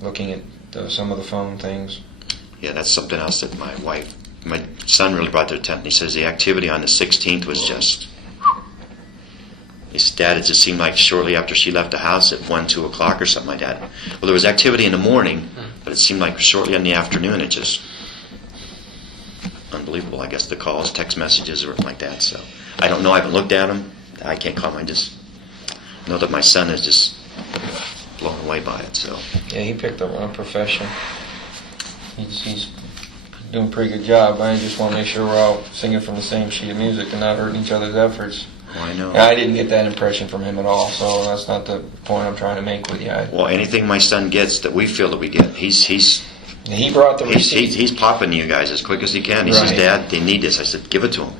looking at some of the phone things. Yeah, that's something else that my son really brought to attention. He says the activity on the 16th was just... He said, Dad, it just seemed like shortly after she left the house at 1, 2 o'clock or something like that. Well, there was activity in the morning, but it seemed like shortly in the afternoon it just... Unbelievable, I guess, the calls, text messages, or like that. So I don't know. I haven't looked at them. I can't comment. I just know that my son is just blown away by it. So yeah, he picked up on a profession. He's doing a pretty good job. I just want to make sure we're all singing from the same sheet of music and not hurting each other's efforts. Well, I know. And I didn't get that impression from him at all, so that's not the point I'm trying to make with you. Well, anything my son gets that we feel that we get, he brought the receipt. He's popping to you guys as quick as he can. He says, Dad, they need this. I said, give it to him.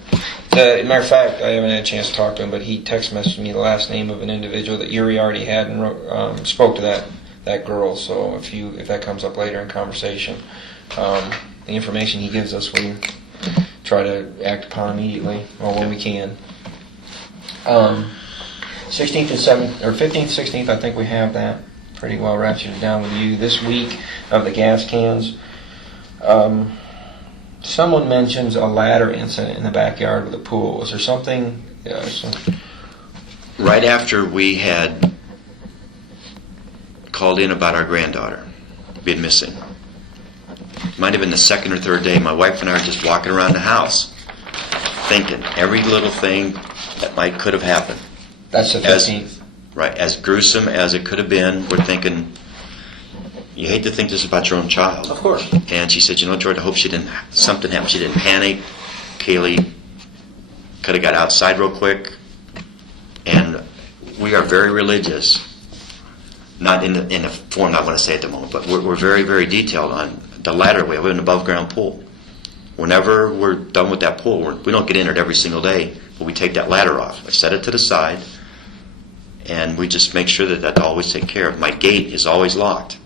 Matter of fact, I haven't had a chance to talk to him, but he text messaged me the last name of an individual that Yuri already had and spoke to that girl. So if that comes up later in conversation, the information he gives us, we try to act upon immediately or when we can. 16th and 7th or 15th, 16th, I think we have that pretty well ratcheted down with you. This week of the gas cans, someone mentions a ladder incident in the backyard of the pool. Was there something? Right after we had called in about our granddaughter being missing, might have been the second or third day, my wife and I are just walking around the house thinking every little thing that could have happened. That's the 15th. Right, as gruesome as it could have been, we're thinking, you hate to think this about your own child. Of course. And she said, George, I hope something happened. She didn't panic. Caylee could have got outside real quick. And we are very religious, not in the form I want to say at the moment, but we're very, very detailed on the ladder. We have an above ground pool. Whenever we're done with that pool, we don't get in it every single day, but we take that ladder off. I set it to the side, and we just make sure that always take care of. My gate is always locked.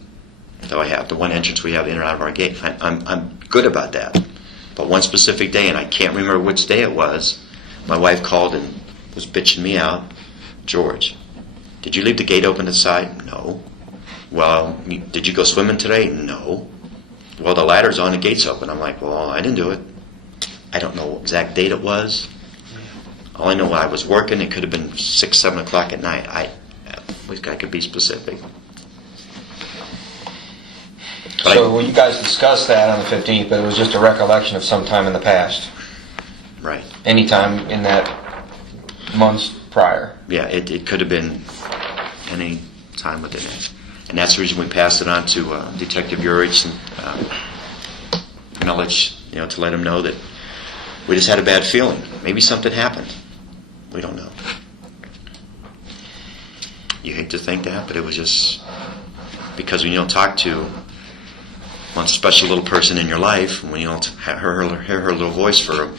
So I have the one entrance we have in and out of our gate. I'm good about that. But one specific day, and I can't remember which day it was, my wife called and was bitching me out. George, did you leave the gate open to the side? No. Well, did you go swimming today? No. Well, the ladder's on, the gate's open. I'm like, well, I didn't do it. I don't know what exact date it was. All I know, I was working. It could have been 6, 7 o'clock at night. I could be specific. So you guys discussed that on the 15th, but it was just a recollection of some time in the past. Right. Any time in that months prior. Yeah, it could have been any time within it. And that's the reason we passed it on to Detective Urich and Millich, to let him know that we just had a bad feeling. Maybe something happened. We don't know. You hate to think that, but it was just because when you don't talk to one special little person in your life, when you don't hear her little voice for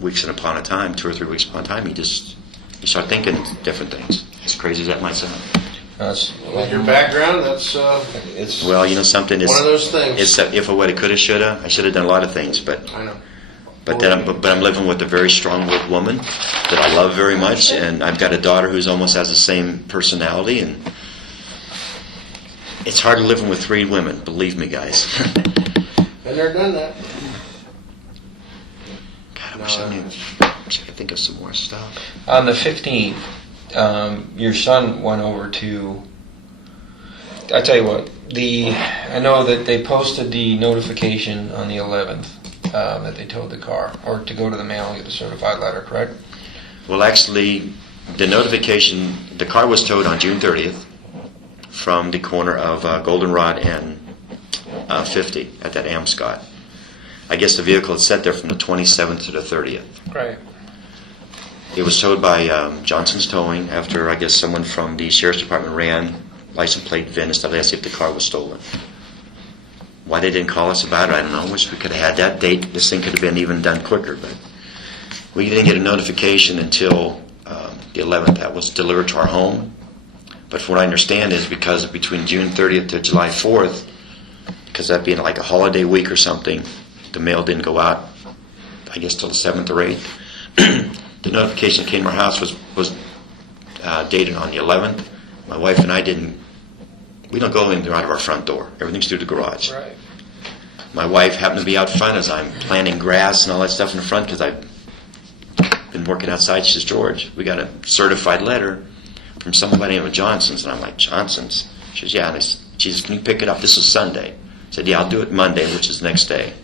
weeks and upon a time, 2 or 3 weeks upon a time, you start thinking different things. As crazy as that might sound. With your background, it's well, something is one of those things. It's if I woulda, coulda, shoulda. I should have done a lot of things, but I know. But I'm living with a very strong-willed woman that I love very much, and I've got a daughter who's almost has the same personality, and it's hard living with 3 women. Believe me, guys. Been there, done that. God, I wish I could think of some more stuff. On the 15th, your son went over to... I tell you what, I know that they posted the notification on the 11th that they towed the car, or to go to the mail and get the certified letter, correct? Well, actually, the notification, the car was towed on June 30th from the corner of Goldenrod and 50 at that Amscott. I guess the vehicle had sat there from the 27th to the 30th. Right. It was towed by Johnson's Towing after, I guess, someone from the Sheriff's Department ran license plate VIN and stuff to see if the car was stolen. Why they didn't call us about it, I don't know. Wish we could have had that date. This thing could have been even done quicker, but we didn't get a notification until the 11th. That was delivered to our home. But from what I understand is because between June 30th to July 4th, because that being like a holiday week or something, the mail didn't go out, I guess, till the 7th or 8th. The notification that came to our house was dated on the 11th. My wife and I didn't We don't go in or out of our front door. Everything's through the garage. Right. My wife happened to be out front as I'm planting grass and all that stuff in the front because I've been working outside. She says, George, we got a certified letter from somebody by the name of Johnson's. And I'm like, Johnson's? She says, yeah. And she says, can you pick it up? This is Sunday. I said, yeah, I'll do it Monday, which is the next day.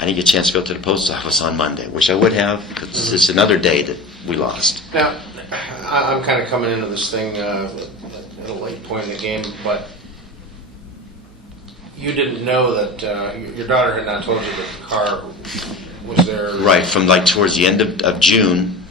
I didn't get a chance to go to the post office on Monday. Wish I would have, because it's another day that we lost. Now, I'm kind of coming into this thing at a late point in the game, but you didn't know that your daughter had not told you that the car was there. Right, from like towards the end of June,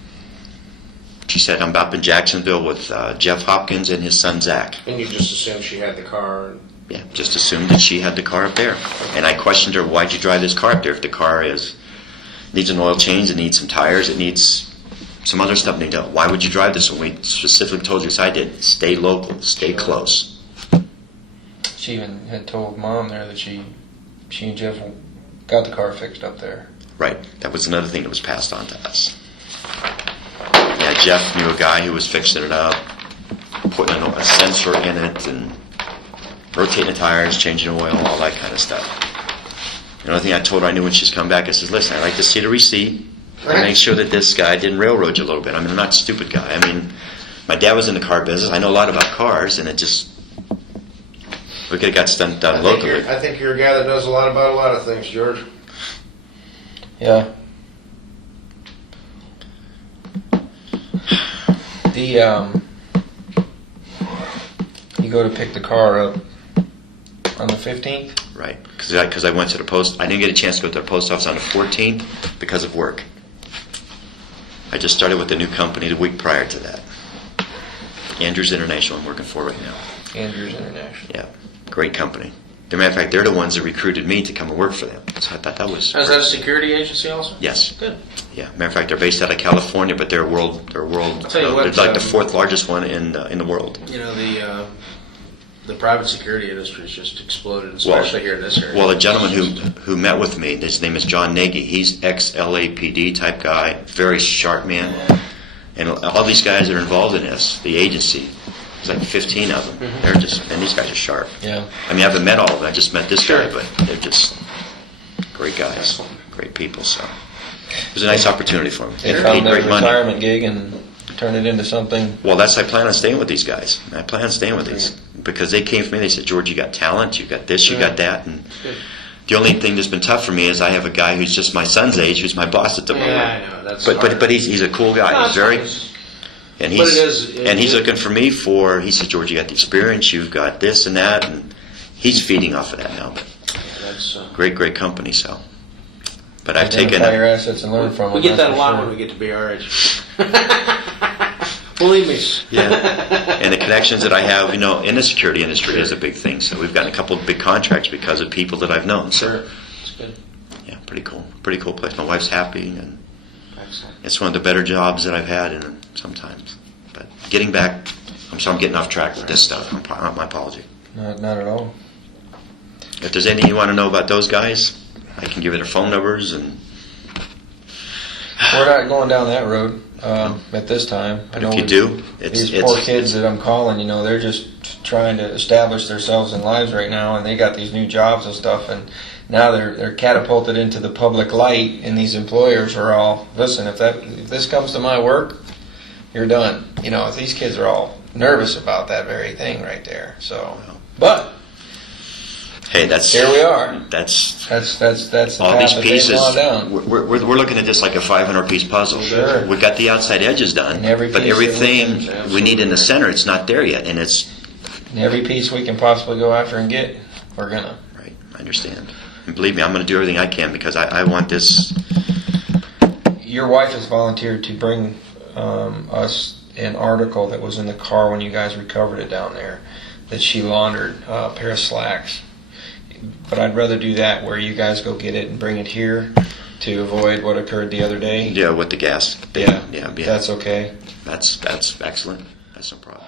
she said, I'm up in Jacksonville with Jeff Hopkins and his son Zach. And you just assumed she had the car. Yeah, just assumed that she had the car up there. And I questioned her, why'd you drive this car up there if the car needs an oil change, it needs some tires, it needs some other stuff. Why would you drive this? And we specifically told you, as I did, stay local, stay close. She even had told Mom there that she and Jeff got the car fixed up there. Right, that was another thing that was passed on to us. Yeah, Jeff knew a guy who was fixing it up, putting a sensor in it, and rotating the tires, changing oil, all that kind of stuff. The only thing I told her I knew when she's come back, I said, listen, I'd like to see the receipt and make sure that this guy didn't railroad you a little bit. I mean, I'm not a stupid guy. I mean, my dad was in the car business. I know a lot about cars, and we could have got stuff done locally. I think you're a guy that knows a lot about a lot of things, George. Yeah. You go to pick the car up on the 15th? Right, because I went to the post. I didn't get a chance to go to the post office on the 14th because of work. I just started with a new company the week prior to that. Andrews International I'm working for right now. Andrews International. Yeah, great company. As a matter of fact, they're the ones that recruited me to come and work for them. So I thought that was... Is that a security agency also? Yes. Good. Yeah, matter of fact, they're based out of California, but they're Tell you what, they're like the fourth largest one in the world. You know, the private security industry has just exploded, especially here in this area. Well, the gentleman who met with me, his name is John Nagy. He's ex-LAPD type guy, very sharp man. And all these guys that are involved in this, the agency, there's like 15 of them. Mm-hmm. They're just, and these guys are sharp. Yeah. I mean, I haven't met all of them. I just met this guy, Sure. but they're just great guys, great people. So it was a nice opportunity for me. They And found paid their great money. retirement gig and turned it into something. Well, I plan on staying with these guys. I plan on staying with these because they came to me. They said, "George, you got talent. You got this. You got that." And the only thing that's been tough for me is I have a guy who's just my son's age, who's my boss at the moment. Yeah, I know. That's But he's a cool guy. No, He's very. it's- And But he's looking for me for. He said, "George, you got the experience. You've got this and that," and he's feeding off of that now. But That's great company. So, but I've Identify taken. your assets and learn from them. we get that that's a lot for when we get to be our age. Believe me. Yeah, and the connections that I have, in the security industry is a big thing. So we've gotten a couple of big contracts because of people that I've known. So, Sure. That's good. yeah, pretty cool place. My wife's happy, and Excellent. it's one of the better jobs that I've had in sometimes. But getting back, I'm sorry I'm getting off track with this stuff. My apology. Not at all. If there's anything you want to know about those guys, I can give you their phone numbers and. We're not going down that road at this time. But if you do, these poor kids that I'm calling, they're just trying to establish themselves in lives right now, and they got these new jobs and stuff, and now they're catapulted into the public light, and these employers are all, listen, if this comes to my work, you're done. These kids are all nervous about that very thing right there. So, but hey, that's here we are. That's the all path these that they've pieces. gone down. We're looking at this like a 500-piece puzzle. Sure. We got the outside edges done, And every but piece everything that we need in the center, it's not there yet, and it's And every piece we can possibly go after and get, we're gonna. right. I understand, and believe me, I'm going to do everything I can because I want this. Your wife has volunteered to bring us an article that was in the car when you guys recovered it down there, that she laundered a pair of slacks. But I'd rather do that where you guys go get it and bring it here to avoid what occurred the other day. Yeah, with the gas. Yeah. Yeah. That's okay. That's excellent. That's no problem.